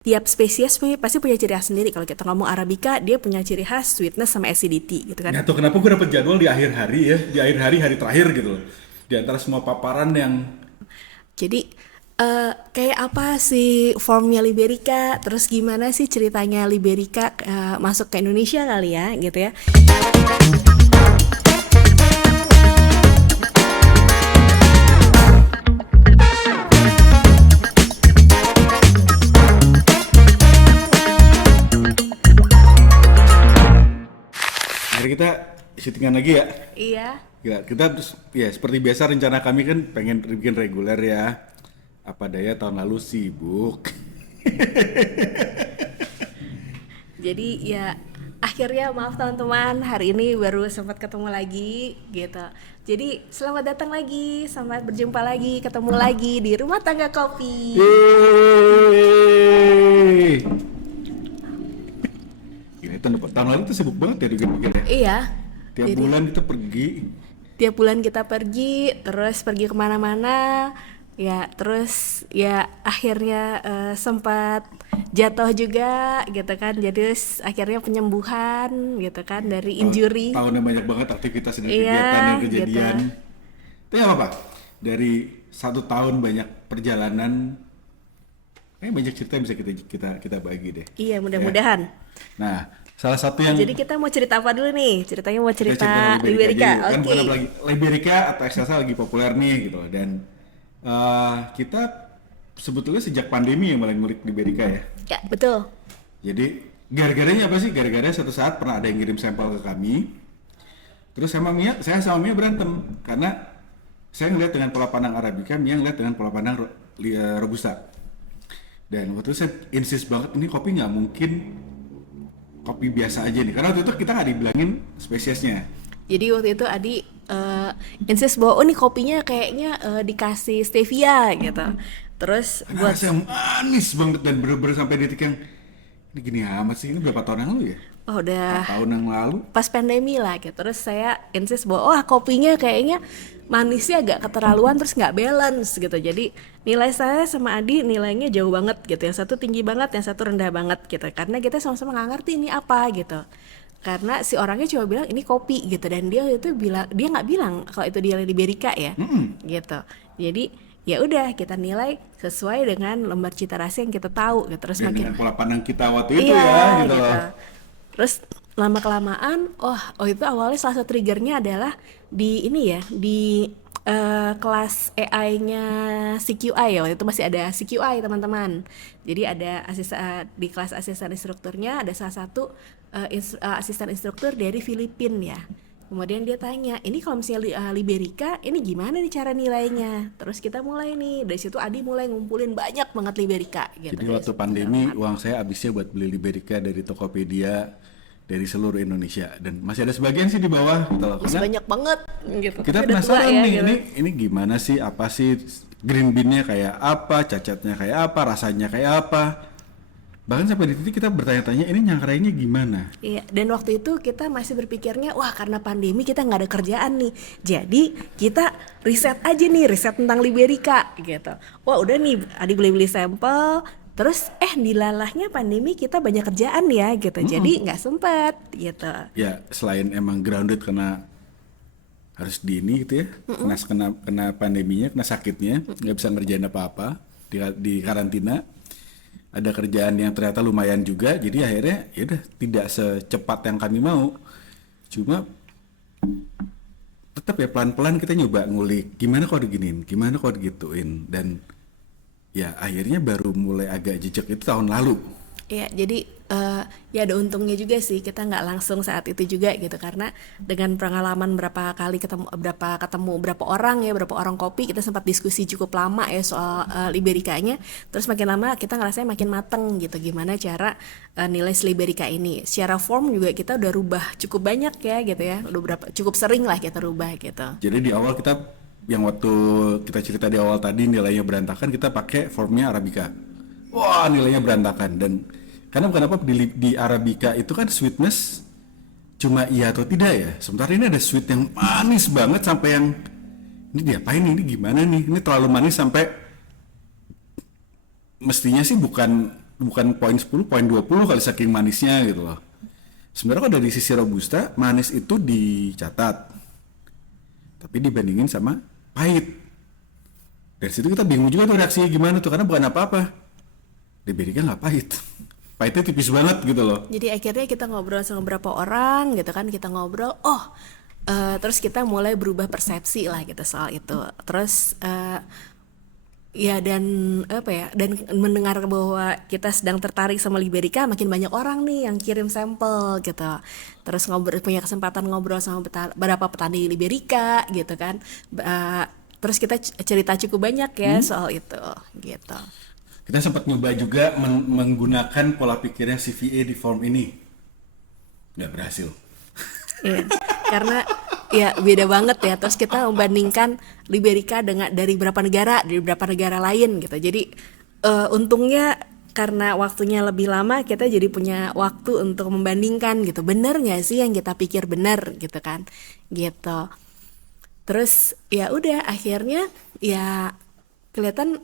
Tiap spesies pasti punya ciri khas sendiri. Kalau kita ngomong Arabica, dia punya ciri khas sweetness sama acidity gitu kan. Nah tuh kenapa gue dapet jadwal di akhir hari ya, di akhir hari, hari terakhir gitu loh. Di antara semua paparan yang Jadi kayak apa sih formnya Liberica, terus gimana sih ceritanya Liberica masuk ke Indonesia kali ya gitu ya. akhirnya kita syutingan lagi ya. Iya. Ya, kita ya seperti biasa rencana kami kan pengen bikin reguler ya. Apa daya tahun lalu sibuk. Jadi ya akhirnya maaf teman-teman, hari ini baru sempat ketemu lagi gitu. Jadi selamat datang lagi, selamat berjumpa lagi, ketemu lagi di Rumah Tangga Kopi. Yeay. Gila, tahun lalu tuh sibuk banget ya bikin-bikin ya. Iya. Tiap Jadi bulan kita pergi. tiap bulan kita pergi, terus pergi kemana-mana, ya terus ya akhirnya sempat jatuh juga gitu kan. Jadi akhirnya penyembuhan gitu kan dari injury. Tahunnya banyak banget aktivitas dan Iya, kegiatan dan gitu. kejadian. Tapi nggak apa-apa. Dari 1 tahun banyak perjalanan, banyak cerita yang bisa kita bagi deh. Iya, Ya. mudah-mudahan. Nah, salah satu yang Jadi kita mau cerita apa dulu nih? Ceritanya mau kita cerita cerita Liberica aja, Liberica. kan Oke. bukan lagi Liberica atau Excelsa lagi populer nih gitu loh. Dan kita sebetulnya sejak pandemi yang mulai ngulik Liberica ya. Ya, betul. Jadi gara-garanya apa sih? Gara-gara satu saat pernah ada yang ngirim sampel ke kami. Terus saya sama Mia berantem karena saya ngeliat dengan pola pandang Arabica, Mia ngeliat dengan pola pandang Robusta. Dan waktu itu saya insist banget ini kopi nggak mungkin kopi biasa aja nih. Karena waktu itu kita nggak dibilangin spesiesnya. Jadi waktu itu Adi insist bahwa oh nih kopinya kayaknya dikasih stevia gitu. Terus Karena buat rasanya manis banget dan bener-bener sampai detik yang ini gini amat sih. Ini berapa tahun yang lalu ya? oh udah 4 tahun yang lalu. pas pandemi lah gitu. Terus saya insist bahwa oh kopinya kayaknya manisnya agak keterlaluan terus nggak balance gitu. Jadi nilai saya sama Adi nilainya jauh banget gitu. Yang satu tinggi banget, yang satu rendah banget gitu. Karena kita sama-sama nggak ngerti ini apa gitu. Karena si orangnya cuma bilang ini kopi gitu dan dia itu bilang dia nggak bilang kalau itu dia Liberica ya gitu. Jadi ya udah kita nilai sesuai dengan lembar cita rasa yang kita tahu gitu. Terus Dan makin dengan pola pandang kita waktu itu iya ya gitu gitu. loh. Terus lama kelamaan, oh itu awalnya salah satu triggernya adalah di ini ya di kelas AI-nya CQI ya waktu itu masih ada CQI teman-teman. Jadi ada di kelas asisten instrukturnya ada salah satu asisten instruktur dari Filipina ya. Kemudian dia tanya, ini kalau misalnya Liberica, ini gimana nih cara nilainya? Terus kita mulai nih, dari situ Adi mulai ngumpulin banyak banget Liberica gitu. Jadi waktu pandemi uang saya habisnya buat beli Liberica dari Tokopedia dari seluruh Indonesia dan masih ada sebagian sih di bawah gitu loh. Masih Karena banyak banget gitu. kita Tapi udah tua penasaran ya, nih gitu. ini gimana sih, apa sih green bean-nya kayak apa, cacatnya kayak apa, rasanya kayak apa. Bahkan sampai di titik kita bertanya-tanya ini nyangkrainya gimana. Iya, dan waktu itu kita masih berpikirnya, wah karena pandemi kita nggak ada kerjaan nih, jadi kita riset aja nih, riset tentang Liberica gitu. Wah udah nih, Adi beli-beli sampel, terus dilalahnya pandemi kita banyak kerjaan ya gitu, jadi nggak sempet gitu. Ya selain emang grounded karena harus di ini gitu ya, kena pandeminya, kena sakitnya, nggak bisa ngerjain apa-apa di karantina. Ada kerjaan yang ternyata lumayan juga, jadi akhirnya ya udah tidak secepat yang kami mau. Cuma tetap ya pelan-pelan kita nyoba ngulik gimana kalau diginiin, gimana kalau digituin, dan ya akhirnya baru mulai agak jejak itu tahun lalu. Iya, jadi ya ada untungnya juga sih kita nggak langsung saat itu juga gitu karena dengan pengalaman berapa berapa orang kopi kita sempat diskusi cukup lama ya soal Libericanya. Terus makin lama kita ngerasanya makin mateng gitu gimana cara nilai si Liberica ini. Secara form juga kita udah rubah cukup banyak ya gitu ya. Cukup sering lah kita rubah gitu. Jadi di awal kita yang waktu kita cerita di awal tadi nilainya berantakan, kita pakai formnya Arabica. Wah nilainya berantakan dan karena bukan apa di Arabica itu kan sweetness cuma iya atau tidak ya. Sementara ini ada sweet yang manis banget sampai yang ini diapain ini gimana nih? Ini terlalu manis sampai mestinya sih bukan bukan poin 10, poin 20 kali saking manisnya gitu loh. Sebenarnya kalau dari sisi robusta, manis itu dicatat, tapi dibandingin sama pahit. Dari situ kita bingung juga tuh reaksinya gimana tuh, karena bukan apa-apa. Liberica nggak pahit, pahitnya tipis banget gitu loh. Jadi akhirnya kita ngobrol sama beberapa orang gitu kan, kita ngobrol, terus kita mulai berubah persepsi lah gitu soal itu. Terus ya dan apa ya, dan mendengar bahwa kita sedang tertarik sama Liberica, makin banyak orang nih yang kirim sampel gitu. Terus punya kesempatan ngobrol sama beberapa petani Liberica gitu kan. Terus kita cerita cukup banyak ya soal itu gitu. Kita sempat nyoba juga menggunakan pola pikirnya CVA di form ini, nggak berhasil. Iya, karena ya beda banget ya. Terus kita membandingkan Liberica dari beberapa negara lain gitu. Jadi untungnya karena waktunya lebih lama, kita jadi punya waktu untuk membandingkan gitu. Bener nggak sih yang kita pikir bener gitu kan? Gitu. Terus ya udah akhirnya ya kelihatan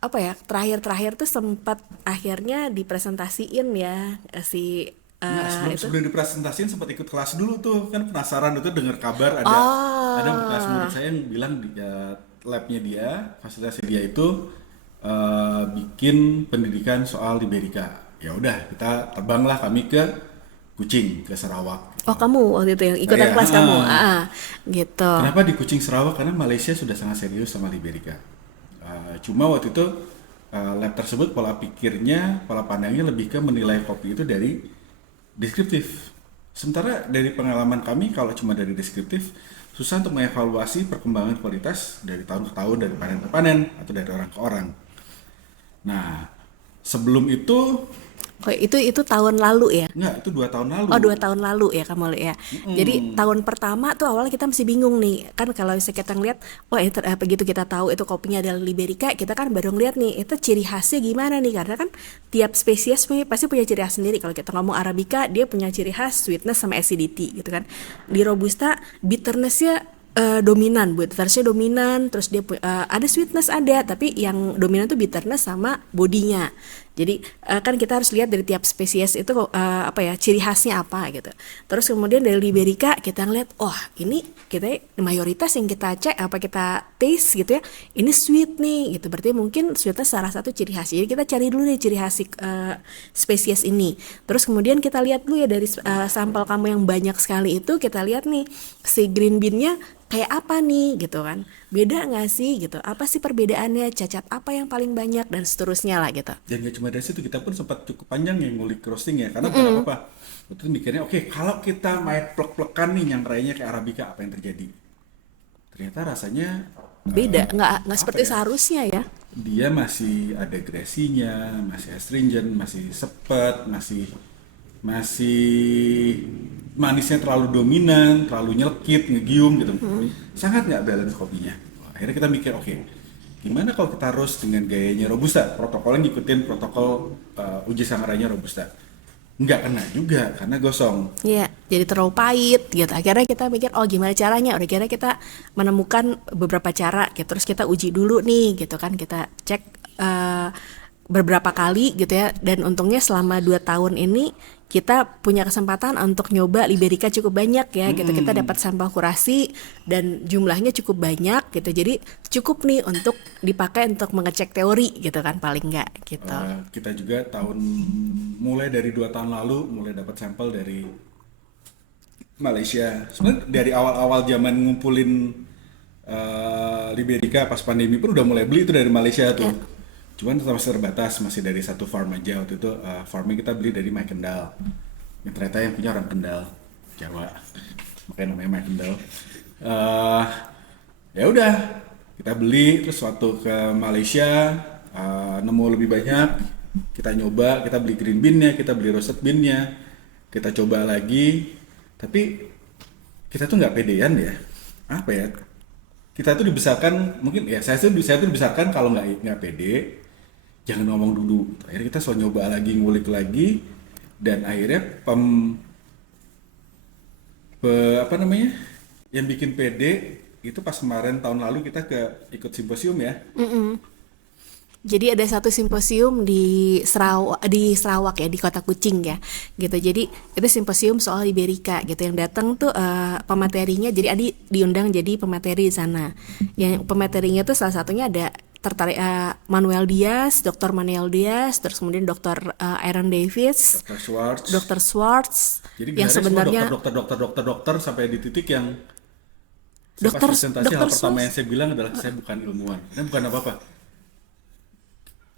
apa ya, terakhir tuh sempat akhirnya dipresentasiin ya si Nah, itu. sebelum dipresentasiin sempat ikut kelas dulu tuh, kan penasaran itu dengar kabar ada bekas murid saya yang bilang di labnya dia, fasilitasnya dia itu bikin pendidikan soal Liberica. Ya udah, kita terbanglah kami ke Kucing, ke Sarawak. Oh, kamu waktu itu yang ikutan Saya, kelas kamu, gitu. kenapa di Kucing Sarawak? Karena Malaysia sudah sangat serius sama Liberica. Cuma waktu itu lab tersebut pola pikirnya, pola pandangnya lebih ke menilai kopi itu dari deskriptif. Sementara dari pengalaman kami, kalau cuma dari deskriptif, susah untuk mengevaluasi perkembangan kualitas dari tahun ke tahun, dari panen ke panen, atau dari orang ke orang. Nah, sebelum itu, Oh, itu tahun lalu ya? enggak, itu 2 tahun lalu. Oh, 2 tahun lalu ya kamu ya. Jadi tahun pertama tuh awalnya kita masih bingung nih. Kan kalau misalnya kita ngeliat, begitu kita tahu itu kopinya adalah Liberica, kita kan baru ngeliat nih, itu ciri khasnya gimana nih. Karena kan tiap spesies pasti punya ciri khas sendiri. Kalau kita ngomong Arabica, dia punya ciri khas sweetness sama acidity gitu kan. Di Robusta, bitternessnya dominan, bittersnya dominan, terus dia ada sweetness ada, tapi yang dominan tuh bitterness sama bodinya. Jadi kan kita harus lihat dari tiap spesies itu apa ya, ciri khasnya apa gitu. Terus kemudian dari Liberica kita ngeliat, ini kita mayoritas yang kita cek apa kita taste gitu ya, ini sweet nih gitu. Berarti mungkin sweetness salah satu ciri khas. Jadi kita cari dulu nih ciri khas spesies ini. Terus kemudian kita lihat dulu ya dari sampel kamu yang banyak sekali itu, kita lihat nih si green bean-nya kayak apa nih gitu kan, beda nggak sih gitu, apa sih perbedaannya, cacat apa yang paling banyak, dan seterusnya lah gitu. Dan gak cuma dari situ, kita pun sempat cukup panjang ya ngulik roasting ya, karena bukan apa-apa. Waktu itu mikirnya, oke, kalau kita main plek-plekan nih yang rayanya kayak Arabica, apa yang terjadi? Ternyata rasanya Beda, nggak seperti ya, seharusnya ya. dia masih ada gresinya, masih astringent, masih sepet, masih manisnya terlalu dominan, terlalu nyelkit, ngegium gitu. Sangat nggak balance kopinya. Akhirnya kita mikir, oke, gimana kalau kita roast dengan gayanya Robusta? Protokolnya ngikutin protokol uji sangaranya Robusta. Nggak kena juga, karena gosong. Iya, jadi terlalu pahit gitu. Akhirnya kita mikir, gimana caranya? Akhirnya kita menemukan beberapa cara gitu. Terus kita uji dulu nih gitu kan. Kita cek beberapa kali gitu ya. Dan untungnya selama 2 tahun ini kita punya kesempatan untuk nyoba Liberica cukup banyak ya gitu. Kita dapat sampel kurasi dan jumlahnya cukup banyak gitu. Jadi cukup nih untuk dipakai untuk mengecek teori gitu kan, paling enggak gitu. Kita juga mulai dari 2 tahun lalu mulai dapat sampel dari Malaysia. Sebenarnya dari awal-awal zaman ngumpulin Liberica pas pandemi pun udah mulai beli itu dari Malaysia tuh. Cuman tetap terbatas, masih dari satu farm aja. Waktu itu farmnya kita beli dari Mike Kendall. Yang ternyata yang punya orang Kendal, Jawa. Makanya namanya Mike Kendall. Ya udah, kita beli, terus waktu ke Malaysia nemu lebih banyak, kita nyoba, kita beli green bean-nya, kita beli roasted bean-nya, kita coba lagi. Tapi kita tuh nggak pedean ya. Apa ya? Kita tuh dibesarkan, mungkin ya saya tuh dibesarkan kalau nggak pede, jangan ngomong dulu. Akhirnya kita selalu nyoba lagi, ngulik lagi, dan akhirnya apa namanya, yang bikin pede itu pas kemarin tahun lalu kita ikut simposium ya. Jadi ada satu simposium di Sarawak ya, di Kota Kucing ya, gitu. Jadi itu simposium soal Liberica gitu. Yang datang tuh pematerinya, jadi Adi diundang jadi pemateri di sana. Yang pematerinya tuh salah satunya ada tertarik Manuel Diaz, Dr. Manuel Diaz, terus kemudian Dr. Aaron Davis, Dr. Schwartz. Dr. Schwartz, Jadi yang gelarnya semua sebenarnya dokter sampai di titik yang saya pas Dr. presentasi hal Dr. pertama yang Schwartz. saya bilang adalah saya bukan ilmuwan, saya bukan apa-apa.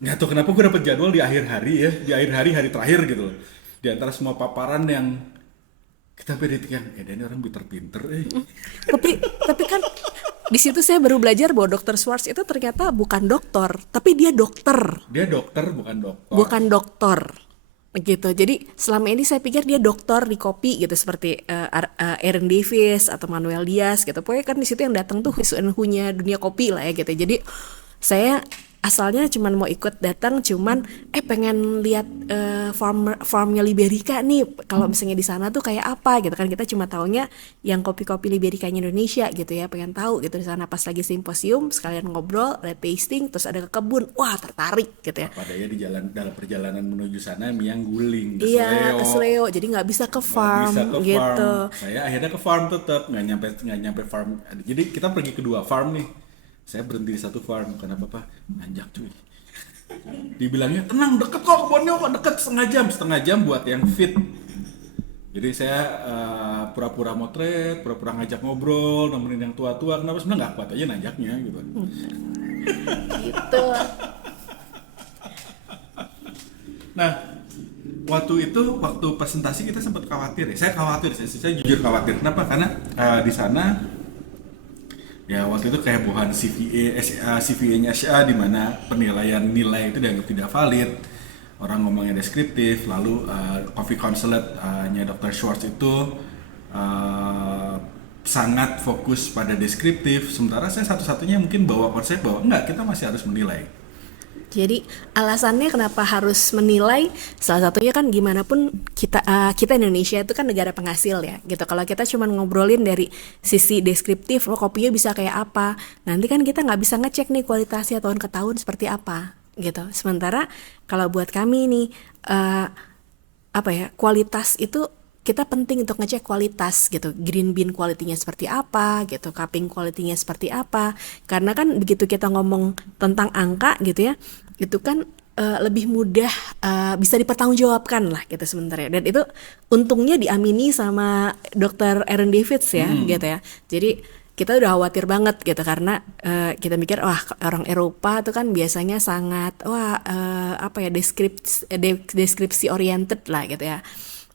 Nggak tahu kenapa gue dapet jadwal di akhir hari ya, di akhir hari hari terakhir gitu loh. Di antara semua paparan yang kita beda yang, ini orang pinter-pinter Tapi kan di situ saya baru belajar bahwa Dr. Schwartz itu ternyata bukan dokter, tapi dia dokter, Dia dokter bukan dokter. bukan dokter gitu. Jadi selama ini saya pikir dia dokter di kopi gitu, seperti Aaron Davis atau Manuel Diaz gitu. Pokoknya kan di situ yang datang tuh who's and who-nya dunia kopi lah ya gitu. Jadi saya asalnya cuman mau ikut datang, cuman pengen lihat farmnya Liberica nih, kalau misalnya di sana tuh kayak apa gitu kan. Kita cuma taunya yang kopi-kopi Libericanya Indonesia gitu ya, pengen tahu gitu di sana. Pas lagi simposium sekalian ngobrol, ada tasting, terus ada ke kebun, wah tertarik gitu ya. Padahal di dalam perjalanan menuju sana Miang guling Iya, ke Sleo, jadi nggak bisa ke nggak bisa farm ke gitu. farm. Saya akhirnya ke farm tetap nggak nyampe farm. Jadi kita pergi ke dua farm nih. Saya berhenti di satu farm karena apa? Nanjak cuy. Dibilangnya tenang deket kok kebunnya kok deket setengah jam buat yang fit. Jadi saya pura-pura motret, pura-pura ngajak ngobrol, nemenin yang tua-tua. Kenapa sebenarnya nggak kuat aja nanjaknya gitu. Gitu. Nah, waktu presentasi kita sempat khawatir ya. Saya khawatir, saya jujur khawatir. Kenapa? Karena di sana ya waktu itu kehebohan CVA-nya SCA di mana penilaian nilai itu dianggap tidak valid. Orang ngomongnya deskriptif, lalu coffee consulate-nya Dr. Schwartz itu sangat fokus pada deskriptif. Sementara saya satu-satunya mungkin bawa konsep bahwa enggak, kita masih harus menilai. Jadi alasannya kenapa harus menilai, salah satunya kan gimana pun kita Indonesia itu kan negara penghasil ya gitu. Kalau kita cuma ngobrolin dari sisi deskriptif, kopinya bisa kayak apa, nanti kan kita nggak bisa ngecek nih kualitasnya tahun ke tahun seperti apa gitu. Sementara kalau buat kami nih kualitas itu kita penting untuk ngecek kualitas gitu, green bean quality-nya seperti apa gitu, cupping quality-nya seperti apa. Karena kan begitu kita ngomong tentang angka gitu ya, itu kan lebih mudah bisa dipertanggungjawabkan lah gitu sebenarnya. Dan itu untungnya diamini sama Dr. Aaron Davids ya gitu ya. Jadi kita udah khawatir banget gitu karena kita mikir wah orang Eropa tuh kan biasanya sangat deskripsi oriented lah gitu ya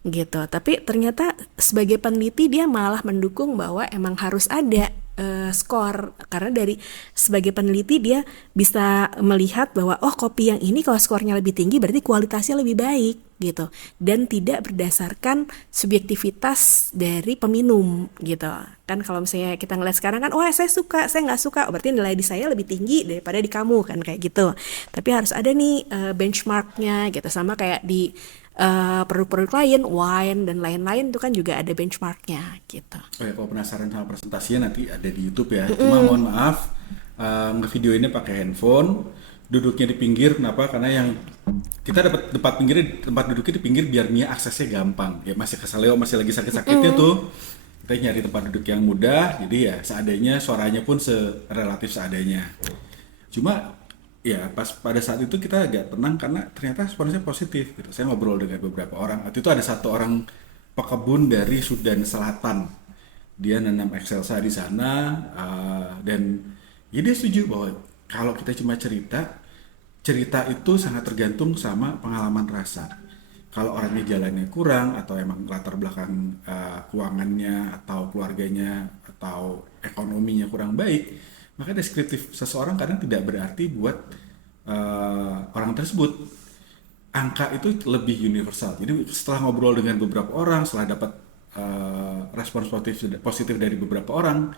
gitu. Tapi ternyata sebagai peneliti dia malah mendukung bahwa emang harus ada skor, karena dari sebagai peneliti dia bisa melihat bahwa kopi yang ini kalau skornya lebih tinggi berarti kualitasnya lebih baik gitu, dan tidak berdasarkan subjektivitas dari peminum gitu kan. Kalau misalnya kita ngeliat sekarang kan saya suka, saya nggak suka, berarti nilai di saya lebih tinggi daripada di kamu kan, kayak gitu. Tapi harus ada nih benchmarknya gitu, sama kayak di produk-produk lain, wine dan lain-lain itu kan juga ada benchmarknya gitu. Oh ya, kalau penasaran sama presentasinya nanti ada di YouTube ya. Cuma mohon maaf, ngevideoinnya pakai handphone, duduknya di pinggir. Kenapa? Karena yang kita dapat tempat duduknya di pinggir biar Mia aksesnya gampang. Ya masih kesaleo, masih lagi sakit-sakitnya tuh. Kita nyari tempat duduk yang mudah, jadi ya seadanya, suaranya pun relatif seadanya. Cuma ya pas pada saat itu kita agak tenang karena ternyata responsnya positif gitu. Saya ngobrol dengan beberapa orang. Waktu itu ada satu orang pekebun dari Sudan Selatan. Dia nanam excelsa di sana dan ya dia setuju bahwa kalau kita cuma cerita itu sangat tergantung sama pengalaman rasa. Kalau orangnya jalannya kurang atau emang latar belakang keuangannya atau keluarganya atau ekonominya kurang baik, maka deskriptif seseorang kadang tidak berarti buat orang tersebut. Angka itu lebih universal. Jadi setelah ngobrol dengan beberapa orang, setelah dapat respons positif dari beberapa orang,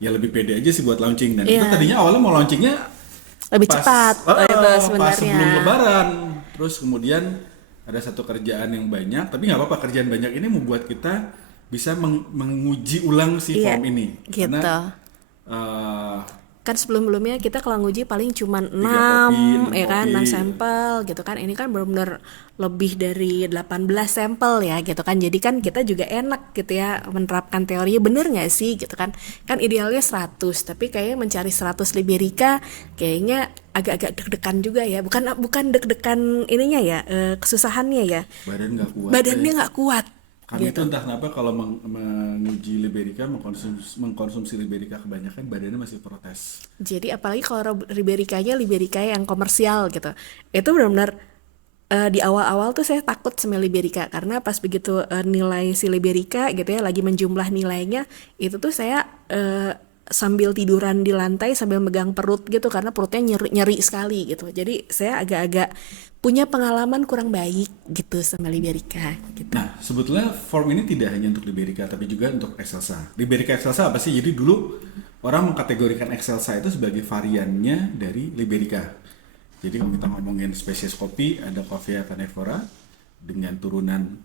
ya lebih pede aja sih buat launching. Dan itu tadinya awalnya mau launchingnya lebih cepat itu sebenarnya. Pas sebelum Lebaran. Terus kemudian ada satu kerjaan yang banyak, tapi nggak apa-apa, kerjaan banyak ini membuat kita bisa menguji ulang si form ini. Gitu. Karena Kan sebelum-sebelumnya kita kalau nguji paling cuma 6, 3 kopi, 6 ya kan, kopi. 6 sampel gitu kan. Ini kan benar-benar lebih dari 18 sampel ya gitu kan. Jadi kan kita juga enak gitu ya menerapkan teorinya, bener nggak sih gitu kan. Kan idealnya 100, tapi kayaknya mencari 100 Liberica kayaknya agak-agak deg-degan juga ya. Bukan bukan deg-degan ininya ya, kesusahannya ya. Badan nggak kuat. Badannya nggak kuat Kami itu gitu. entah kenapa kalau menguji Liberica, mengkonsumsi Liberica kebanyakan badannya masih protes. Jadi apalagi kalau Libericanya Liberica yang komersial gitu. Itu benar-benar di awal-awal tuh saya takut sama Liberica karena pas begitu nilai si Liberica gitu ya lagi menjumlah nilainya itu tuh saya sambil tiduran di lantai sambil megang perut gitu karena perutnya nyeri sekali gitu. Jadi saya agak-agak punya pengalaman kurang baik gitu sama Liberica gitu. Nah, sebetulnya form ini tidak hanya untuk Liberica, tapi juga untuk Excelsa. Liberica Excelsa apa sih? Jadi dulu orang mengkategorikan Excelsa itu sebagai variannya dari Liberica. Jadi kalau kita ngomongin spesies kopi, ada Coffea canephora dengan turunan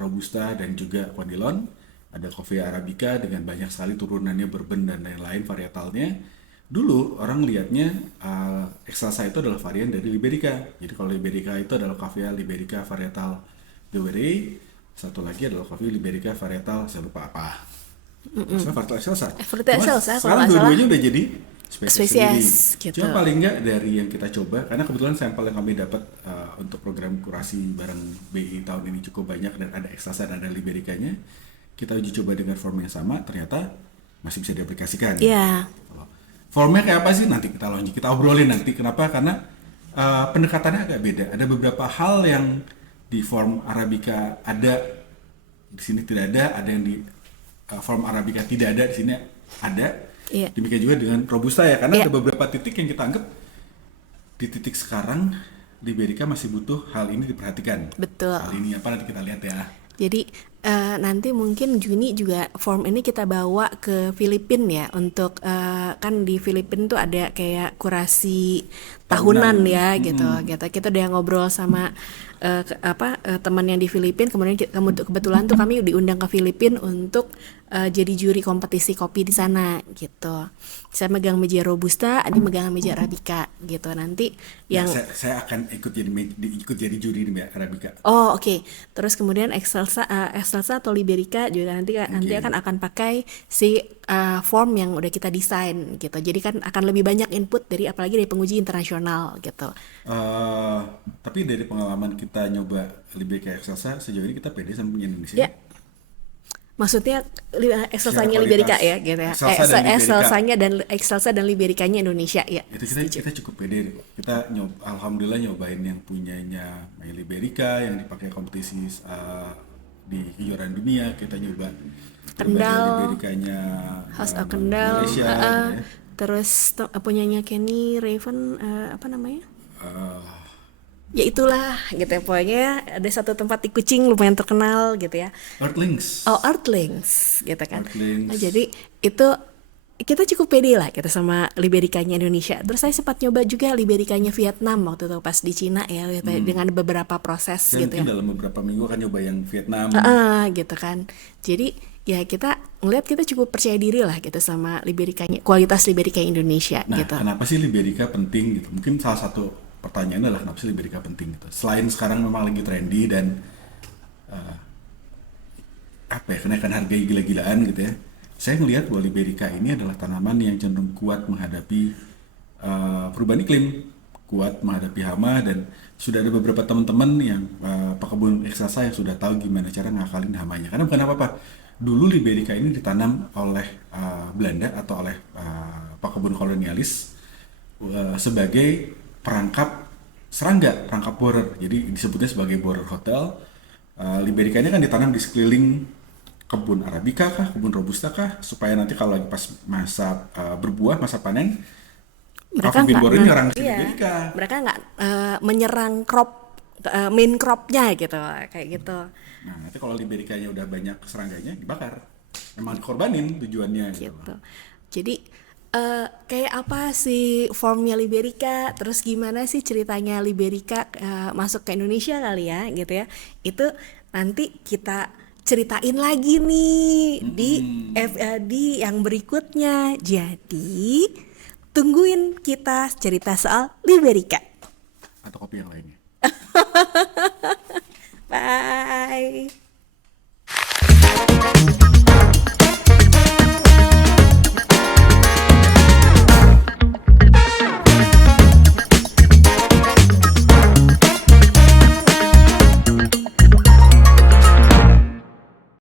Robusta dan juga Conilon. Ada Coffea arabica dengan banyak sekali turunannya, bourbon dan lain-lain varietalnya. Dulu orang lihatnya Excelsa itu adalah varian dari Liberica. Jadi kalau Liberica itu adalah Coffea liberica varietal Dewey, satu lagi adalah Coffea liberica varietal saya lupa apa. Maksudnya varietal Excelsa. Varietal Cuma Excelsa kalau sekarang nggak salah dua-duanya udah jadi spesies sendiri. spesies gitu. Cuma paling nggak dari yang kita coba, karena kebetulan sampel yang kami dapat untuk program kurasi bareng BI tahun ini cukup banyak dan ada Excelsa dan ada Libericanya. Kita uji coba dengan form yang sama, ternyata masih bisa diaplikasikan. Iya. Formnya kayak apa sih? Nanti kita obrolin nanti. Kenapa? Karena pendekatannya agak beda. Ada beberapa hal yang di form Arabica ada, di sini tidak ada. Ada yang di form Arabica tidak ada, di sini ada. Iya. Demikian juga dengan Robusta ya. Karena Iya. ada beberapa titik yang kita anggap di titik sekarang Liberica masih butuh hal ini diperhatikan. Betul. Hal ini apa nanti kita lihat ya. Jadi nanti mungkin Juni juga form ini kita bawa ke Filipina ya untuk kan di Filipina tuh ada kayak kurasi tahunan ya gitu. Kita udah ngobrol sama teman yang di Filipina, kemudian kebetulan tuh kami diundang ke Filipina untuk jadi juri kompetisi kopi di sana gitu. Saya megang meja Robusta, Adi megang meja Arabica gitu. Nanti yang Saya akan ikut jadi juri di Arabica. Oh oke. Terus kemudian Excelsa atau Liberica juga nanti akan pakai si form yang udah kita desain gitu. Jadi kan akan lebih banyak input dari apalagi dari penguji internasional gitu. Tapi dari pengalaman kita nyoba Liberica Excelsa sejauh ini kita pede sama punya Indonesia. Ya. Maksudnya Excelsanya Secara Liberica kualitas, ya gitu ya. Excelsa dan Libericanya Indonesia ya. Itu kita cukup pede. Kita alhamdulillah nyobain yang punyanya My Liberica yang dipakai kompetisi di kejuaraan dunia. Kita nyoba Kendal, Libericanya House of Kendal, Malaysia. Gitu ya. terus punyanya Kenny Raven apa namanya? Eh, Ya itulah gitu ya, pokoknya ada satu tempat di Kucing lumayan terkenal gitu ya. Earthlings. Oh, Earthlings gitu kan. Earthlings. Nah, jadi itu kita cukup pede lah kita sama Libericanya Indonesia. Terus saya sempat nyoba juga Libericanya Vietnam waktu itu pas di Cina ya gitu, dengan beberapa proses Dan gitu mungkin ya. dalam beberapa minggu akan nyoba yang Vietnam. Gitu kan. Jadi ya kita ngeliat kita cukup percaya diri lah gitu sama Libericanya, kualitas Liberica Indonesia Nah, gitu. kenapa sih Liberica penting gitu? Mungkin salah satu pertanyaan adalah kenapa sih Liberica penting gitu? Selain sekarang memang lagi trendy dan kenaikan harga gila-gilaan gitu ya. Saya melihat bahwa Liberica ini adalah tanaman yang cenderung kuat menghadapi perubahan iklim, kuat menghadapi hama, dan sudah ada beberapa teman-teman yang pekebun Excelsa yang sudah tahu gimana cara ngakalin hamanya. Karena bukan apa-apa. Dulu Liberica ini ditanam oleh Belanda atau oleh pekebun kolonialis sebagai perangkap serangga, perangkap borer. Jadi disebutnya sebagai borer hotel. Liberica ini kan ditanam di sekeliling kebun Arabica kah, kebun Robusta kah, supaya nanti kalau lagi pas masa berbuah, masa panen, Mereka Coffee bean borer ini nyerang si iya, Liberica. mereka nggak menyerang main cropnya gitu kayak gitu. Nah, nanti kalau Libericanya udah banyak serangganya, dibakar. Emang dikorbanin tujuannya gitu. Gitu. Jadi kayak apa sih formnya Liberica, terus gimana sih ceritanya Liberica masuk ke Indonesia kali ya gitu ya. Itu nanti kita ceritain lagi nih di FAD yang berikutnya. Jadi tungguin kita cerita soal Liberica. Atau kopi yang lainnya.